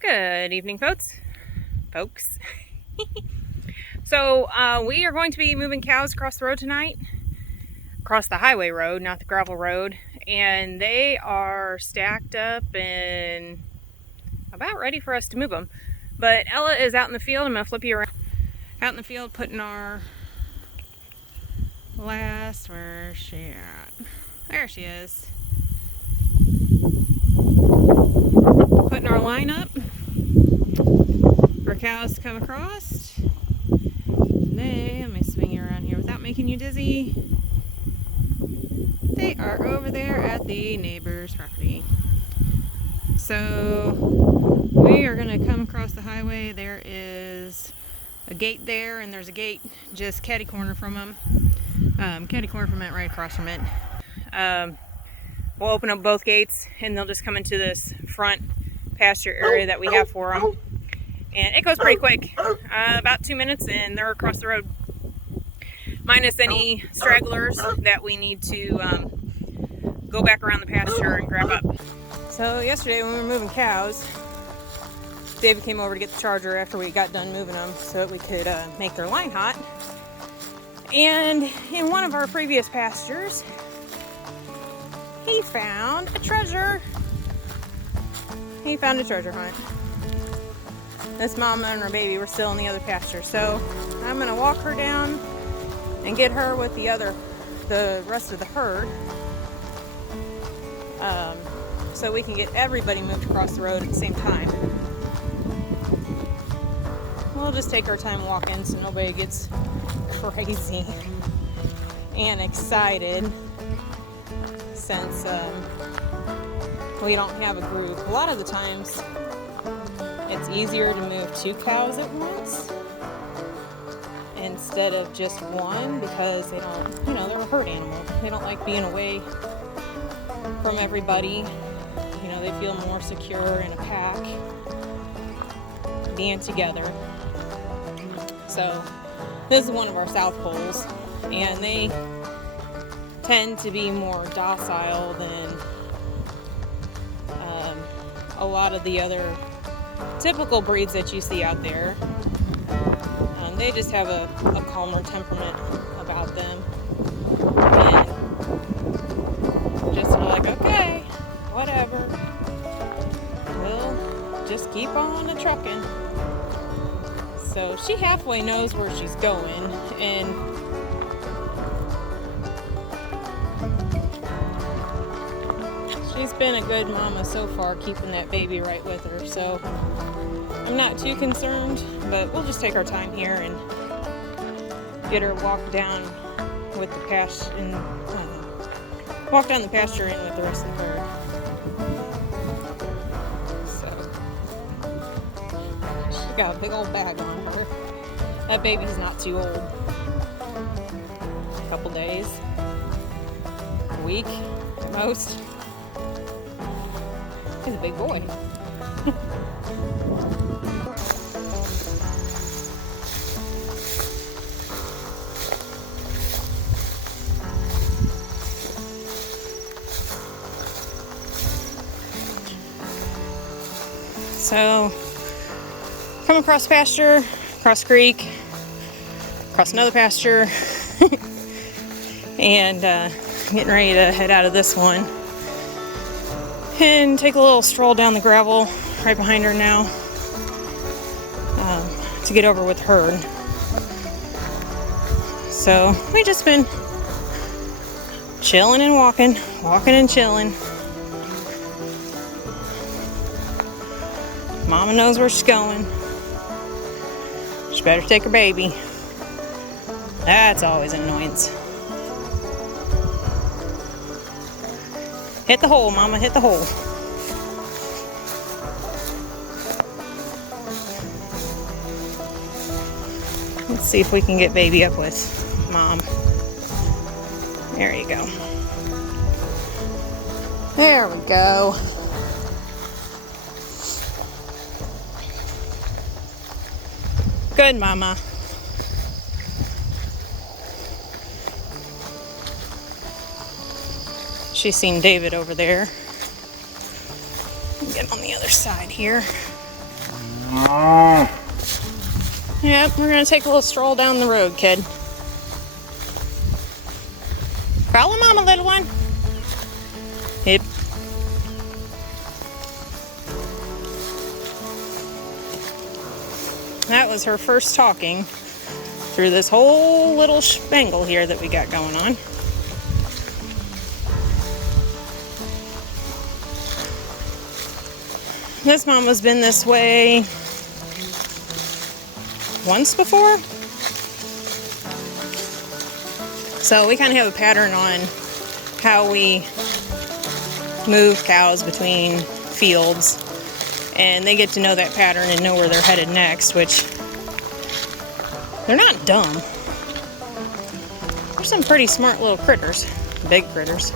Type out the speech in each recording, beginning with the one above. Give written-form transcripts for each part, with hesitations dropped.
Good evening, folks. So we are going to be moving cows across the road tonight, across the highway road, not the gravel road, and they are stacked up and about ready for us to move them. But Ella is out in the field. I'm going to flip you around. Out in the field putting our where's she at? There she is. Putting our line up for cows to come across. Let me swing you around here without making you dizzy. They are over there at the neighbor's property. So we are going to come across the highway. There is a gate there, and there's a gate just catty corner from them. Right across from it. We'll open up both gates, and they'll just come into this front pasture area that we have for them. And it goes pretty quick, about 2 minutes, and they're across the road. Minus any stragglers that we need to go back around the pasture and grab up. So yesterday when we were moving cows, David came over to get the charger after we got done moving them so that we could make their line hot. And in one of our previous pastures, he found a treasure. He found a treasure hunt. This mama and her baby were still in the other pasture, so I'm gonna walk her down and get her with the rest of the herd, so we can get everybody moved across the road at the same time. We'll just take our time walking so nobody gets crazy and excited, since we don't have a group. A lot of the times it's easier to move 2 cows at once instead of just one, because they don't, they're a herd animal. They don't like being away from everybody. They feel more secure in a pack, being together. So this is one of our South Poles, and they tend to be more docile than a lot of the other typical breeds that you see out there. They just have a calmer temperament about them, and just are like, okay, whatever, we'll just keep on a trucking. So she halfway knows where she's going, and she's been a good mama so far, keeping that baby right with her. So I'm not too concerned, but we'll just take our time here and get her walked down with the pasture, and walk down the pasture in with the rest of the herd. So she's got a big old bag on her. That baby's not too old. A couple days, a week at most. He's a big boy. So, come across pasture, across creek, across another pasture, and getting ready to head out of this one and take a little stroll down the gravel right behind her now, to get over with herd. So we just been chilling and walking and chilling. Mama knows where she's going. She better take her baby. That's always an annoyance. Hit the hole, Mama, hit the hole. Let's see if we can get baby up with Mom. There you go. There we go. Good, Mama. She's seen David over there. Get on the other side here. Yep, we're gonna take a little stroll down the road, kid. Follow Mama, little one. Yep. That was her first talking through this whole little spangle here that we got going on. This mama's been this way once before. So we kind of have a pattern on how we move cows between fields, and they get to know that pattern and know where they're headed next, which they're not dumb. They're some pretty smart little critters, big critters.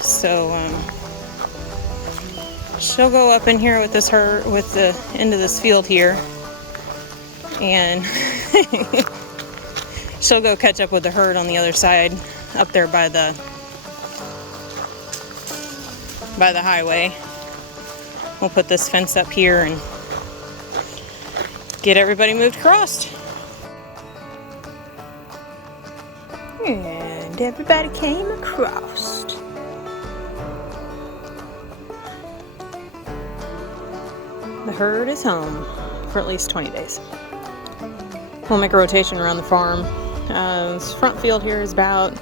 So she'll go up in here with this herd, with the end of this field here, and she'll go catch up with the herd on the other side, up there by the highway. We'll put this fence up here and get everybody moved across. And everybody came across. The herd is home for at least 20 days. We'll make a rotation around the farm. This front field here is about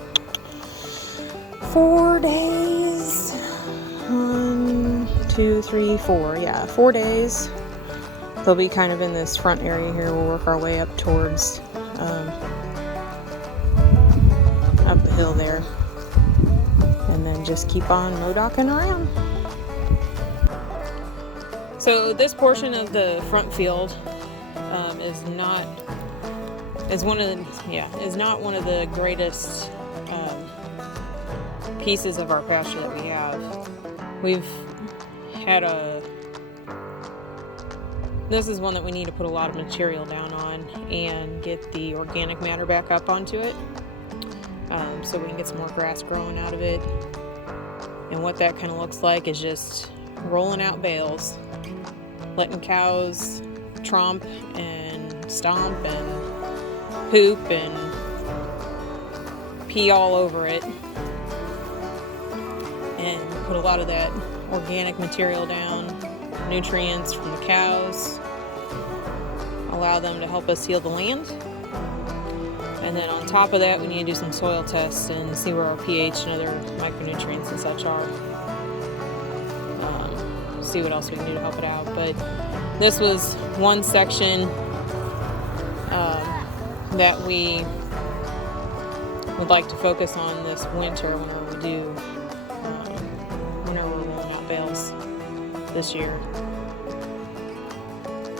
4 days. 1, 2, 3, 4. Yeah, 4 days. They'll be kind of in this front area here. We'll work our way up towards up the hill there, and then just keep on modocking around. So this portion of the front field is not one of the greatest pieces of our pasture that we have. We've had this is one that we need to put a lot of material down on and get the organic matter back up onto it, so we can get some more grass growing out of it. And what that kind of looks like is just rolling out bales, letting cows tromp and stomp and poop and pee all over it, and put a lot of that organic material down, nutrients from the cows, allow them to help us heal the land. And then on top of that, we need to do some soil tests and see where our pH and other micronutrients and such are. See what else we can do to help it out. But this was one section that we would like to focus on this winter whenever we're rolling out bales this year.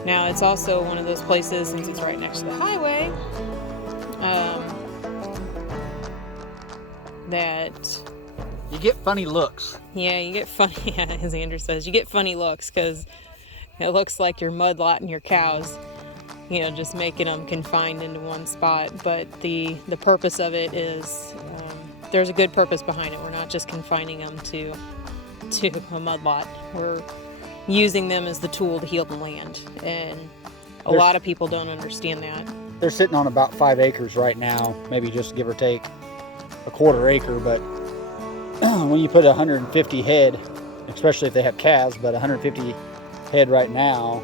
Now it's also one of those places, since it's right next to the highway, that you get funny looks. Yeah, you get funny, yeah, as Andrew says, you get funny looks because it looks like you're mudlotting your cows, just making them confined into one spot. But the purpose of it is, there's a good purpose behind it. We're not just confining them to a mudlot. We're using them as the tool to heal the land, and a lot of people don't understand that. They're sitting on about 5 acres right now, maybe just give or take a quarter acre, but when you put 150 head, especially if they have calves, but 150 head right now,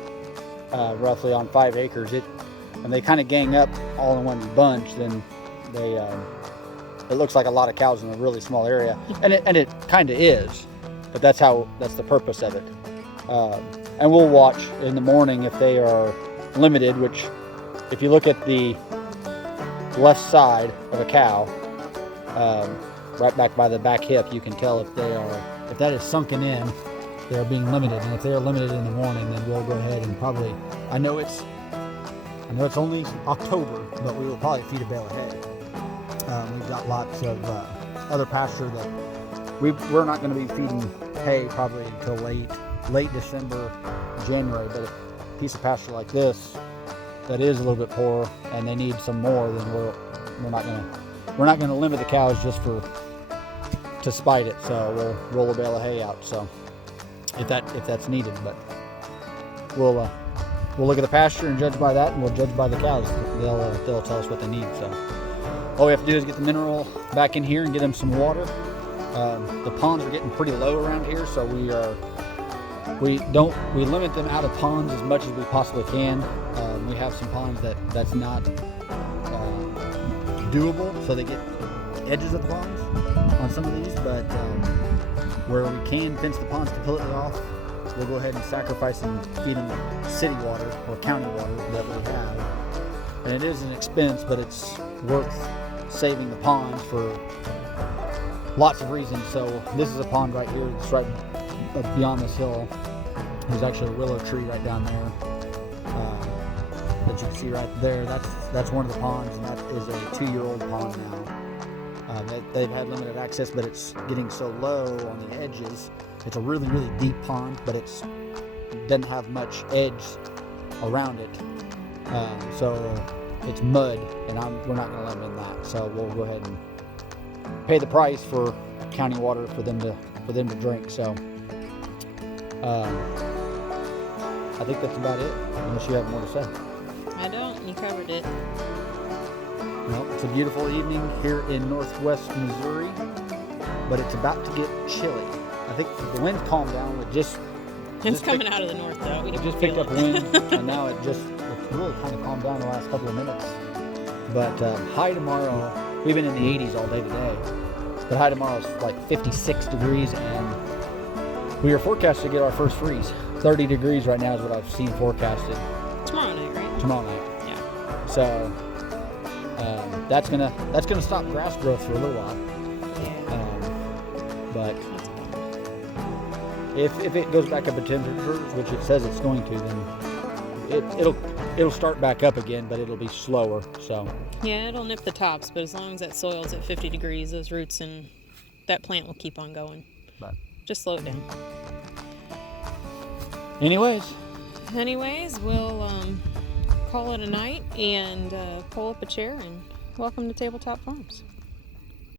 roughly on 5 acres, and they kind of gang up all in one bunch, then it looks like a lot of cows in a really small area, and it kind of is, but that's the purpose of it. And we'll watch in the morning if they are limited, which if you look at the left side of a cow, right back by the back hip, you can tell if that is sunken in, they're being limited. And if they're limited in the morning, then we'll go ahead and probably, I know it's only October, but we will probably feed a bale of hay. We've got lots of other pasture that we're not going to be feeding hay probably until late December, January. But a piece of pasture like this that is a little bit poorer and they need some more, then we're not going to limit the cows just to spite it. So we'll roll a bale of hay out, so if that's needed. But we'll look at the pasture and judge by that, and we'll judge by the cows. They'll tell us what they need. So all we have to do is get the mineral back in here and get them some water. The ponds are getting pretty low around here, so we limit them out of ponds as much as we possibly can. We have some ponds that's not doable, so they get edges of the ponds on some of these, but where we can fence the ponds completely off, we'll go ahead and sacrifice and feed them city water or county water that we have. And it is an expense, but it's worth saving the ponds for lots of reasons. So this is a pond right here. It's right beyond this hill. There's actually a willow tree right down there that you can see right there. That's one of the ponds, and that is a 2-year-old pond now. They've had limited access, but it's getting so low on the edges. It's a really, really deep pond, but it doesn't have much edge around it. So it's mud, and we're not going to let them in that. So we'll go ahead and pay the price for county water for them to drink. So I think that's about it, unless you have more to say. I don't. You covered it. Well, it's a beautiful evening here in northwest Missouri, but it's about to get chilly. I think the wind's calmed down. It's coming out of the north, though. It just picked up wind, and now it's really kind of calmed down the last couple of minutes. But high tomorrow, we've been in the 80s all day today, but high tomorrow is like 56 degrees, and we are forecast to get our first freeze. 30 degrees right now is what I've seen forecasted. Tomorrow night, right? Tomorrow night. Yeah. So that's gonna stop grass growth for a little while. Yeah. But if it goes back up in temperatures, which it says it's going to, then it'll start back up again, but it'll be slower. So yeah, it'll nip the tops, but as long as that soil's at 50 degrees, those roots and that plant will keep on going. But just slow it down. Anyways, we'll call it a night and pull up a chair and welcome to Tabletop Farms.